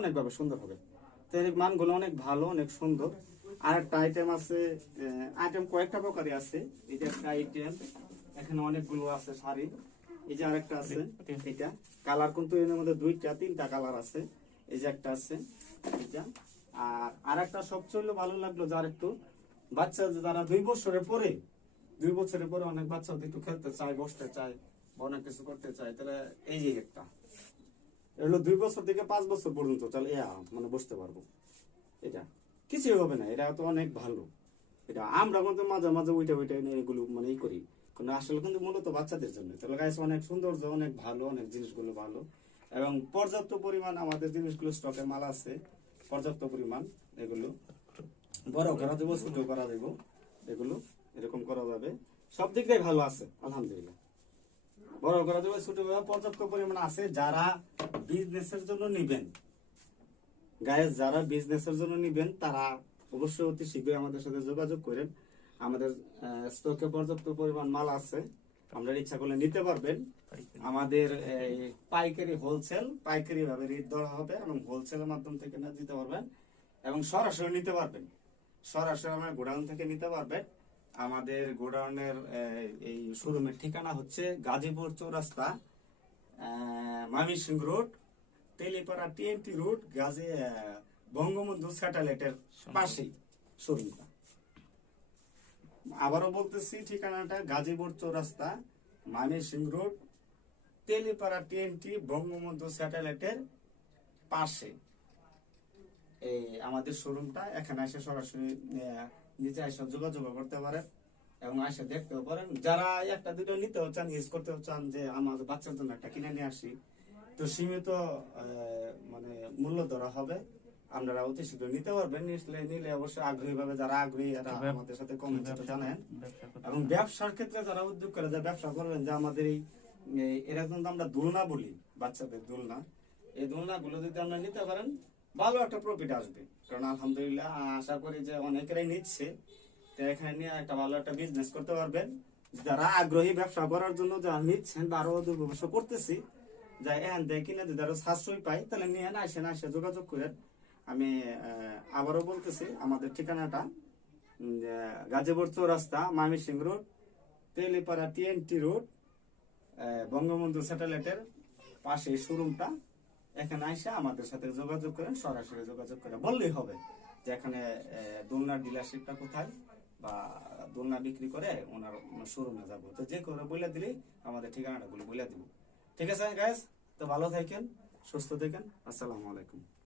অনেকভাবে সুন্দর হবে। তো এর মানগুলো অনেক ভালো, অনেক সুন্দর। আর একটা আইটেম আছে, আইটেম কয়েকটা প্রকারই আছে। এই যে একটা আইটেম, এখানে অনেকগুলো আছে শাড়ি। এই যে আরেকটা আছে, এটা কালার কিন্তু এর মধ্যে দুইটা তিনটা কালার আছে। এই যে একটা আছে এটা। আর আরেকটা সবচেয়ে ভালো লাগলো, যার একটু বাচ্চা যারা 2 বছরের পরে অনেক বাচ্চা একটু খেলতে চায়, বসতে চায়, বা অনেক কিছু করতে চায়, তাহলে এই যে একটা এগুলো 2 বছর থেকে 5 বছর পর্যন্ত চলে, মানে বসতে পারবো। এটা কিছুই হবে না, এটা তো অনেক ভালো। এটা আমরা কিন্তু মাঝে মাঝে ওইটা নিয়ে এগুলো মানে করি, কিন্তু আসলে কিন্তু মূলত বাচ্চাদের জন্য। তাহলে গাইস অনেক সৌন্দর্য, অনেক ভালো, অনেক জিনিসগুলো ভালো, এবং পর্যাপ্ত পরিমাণ আমাদের জিনিসগুলো স্টকের মাল আছে, পর্যাপ্ত পরিমাণ। এগুলো বড় করা দেবো, ছোট করা দেবো, এগুলো এরকম করা যাবে। সব দিক দিয়ে ভালো আছে আলহামদুলিল্লাহ। বড় করা যাবে, ছোট করা পর্যাপ্ত পরিমাণ আছে। যারা বিজনেসের জন্য নিবেন গাইস, যারা বিজনেসের জন্য নিবেন তারা অবশ্যই অতি শীঘ্রই আমাদের সাথে যোগাযোগ করেন। আমাদের স্টকে পর্যাপ্ত পরিমাণ মাল আছে, আপনারা ইচ্ছা করলে নিতে পারবেন। আমাদের পাইকারি হোলসেল, পাইকারি ভাবে রেট দেওয়া হবে, এবং হোলসেলের মাধ্যম থেকে না দিতে পারবেন, এবং সরাসরি নিতে পারবেন। সরাসরি আমরা গোডাউন থেকে নিতে পারবেন। আমাদের গোডাউনের এই শোরুমের ঠিকানা হচ্ছে গাজীপুর চৌরাস্তা, Mymensingh road, Telipara TNT road, Bangabandhu স্যাটেলাইটের পাশেই শোরুমটা। আবারও বলতেছি, ঠিকানাটা গাজীপুর চৌরাস্তা, ময়মনসিংহ রোড, তেলিপাড়া টিএনটি, বঙ্গবন্ধু স্যাটেলাইটের পাশে এই আমাদের শোরুমটা। এখানে এসে সরাসরি নিজে এসে যোগাযোগ করতে পারেন, এবং এসে দেখতেও পারেন। যারা একটা দুটো নিতেও চান, ইউজ করতেও চান, যে আমার বাচ্চার জন্য একটা কিনে নিয়ে আসি, তো সীমিত মানে মূল্য ধরা হবে, আপনারা অতি শীঘ্র নিতে পারবেন। নিলে অবশ্যই আগ্রহী ভাবে, যারা আগ্রহী এরা আমাদের সাথে কমেন্টে জানেন। এবং ব্যবসার ক্ষেত্রে যারা উদ্যোগ করে যে ব্যবসা করবেন, যে আমাদের এই এরা কিন্তু আমরা দোলনা বলি, বাচ্চাদের দোলনা, এই দোলনা গুলো যদি আমরা নিতে পারেন, ভালো একটা প্রফিট আসবে। কারণ আলহামদুলিল্লাহ আশা করি যে অনেকেরাই নিচ্ছে, তো এখানে নিয়ে একটা ভালো একটা বিজনেস করতে পারবেন। যারা আগ্রহী ব্যবসা করার জন্য, যারা নিচ্ছেন বা আরো ব্যবসা করতেছি, যা এখান থেকে কিনে যদি আরো সাশ্রয় পাই, তাহলে নিয়ে আসে যোগাযোগ করেন। আমি আবারও বলতেছি, আমাদের ঠিকানাটা গাজীপুর চৌরাস্তা, Mymensingh road, Telipara TNT road, Bangabandhu স্যাটেলাইটের পাশে শোরুমটা। এখানে এসে আমাদের সাথে যোগাযোগ করেন, সরাসরি যোগাযোগ করে বললেই হবে যে এখানে দোলনার ডিলারশিপটা কোথায়, বা দোলনা বিক্রি করে ওনার শোরুমে যাবো। তো যে করে বলে দিলেই আমাদের ঠিকানাটা বলে দিব। ঠিক আছে গাইস, তো ভালো থাকেন, সুস্থ থাকেন, আসসালামু আলাইকুম।